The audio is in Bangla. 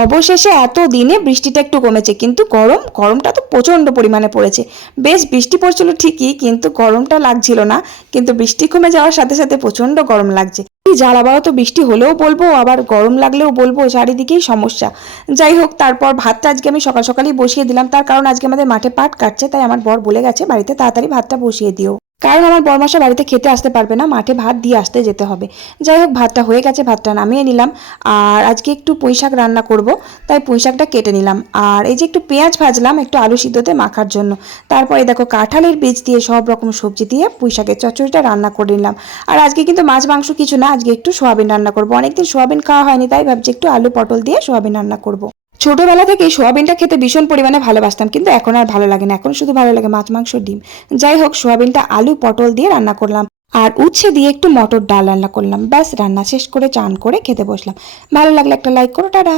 অবশেষে এত দিনে বৃষ্টিটা একটু কমেছে, কিন্তু গরমটা তো প্রচণ্ড পরিমাণে পড়েছে। বেশ বৃষ্টি পড়ছিল ঠিকই, কিন্তু গরমটা লাগছিল না। কিন্তু বৃষ্টি কমে যাওয়ার সাথে সাথে প্রচণ্ড গরম লাগছে। কি জ্বালা বাবা, তো বৃষ্টি হলেও বলবো আবার গরম লাগলেও বলবো, চারিদিকেই সমস্যা। যাই হোক, তারপর ভাতটা আজকে আমি সকাল সকালই বসিয়ে দিলাম, তার কারণ আজকে আমাদের মাঠে পাট কাটছে, তাই আমার বর বলে গেছে বাড়িতে তাড়াতাড়ি ভাতটা বসিয়ে দিও, কারণ আমার বরমাসা বাড়িতে খেতে আসতে পারবে না, মাঠে ভাত দিয়ে আসতে যেতে হবে। যাই হোক, ভাতটা হয়ে গেছে, ভাতটা নামিয়ে নিলাম। আর আজকে একটু পুঁই শাক রান্না করব, তাই পুঁই শাকটা কেটে নিলাম। আর এই যে একটু পেঁয়াজ ভাজলাম একটু আলু সিদ্ধতে মাখার জন্য। তারপরে দেখো কাঁঠালের বীজ দিয়ে সব রকম সবজি দিয়ে পুঁই শাকের চচ্চড়িটা রান্না করে নিলাম। আর আজকে কিন্তু মাছ মাংস কিছু না, আজকে একটু সোয়াবিন রান্না করব। অনেকদিন সোয়াবিন খাওয়া হয়নি, তাই ভাবছি একটু আলু পটল দিয়ে সোয়াবিন রান্না করব। ছোটবেলা থেকেই সোয়াবিনটা খেতে ভীষণ পরিমাণে ভালোবাসতাম, কিন্তু এখন আর ভালো লাগে না, এখন শুধু ভালো লাগে মাছ মাংস ডিম। যাই হোক, সোয়াবিনটা আলু পটল দিয়ে রান্না করলাম। আর উচ্ছে দিয়ে একটু মটর ডাল রান্না করলাম। ব্যাস রান্না শেষ করে চান করে খেতে বসলাম। ভালো লাগলে একটা লাইক করো, টাটা।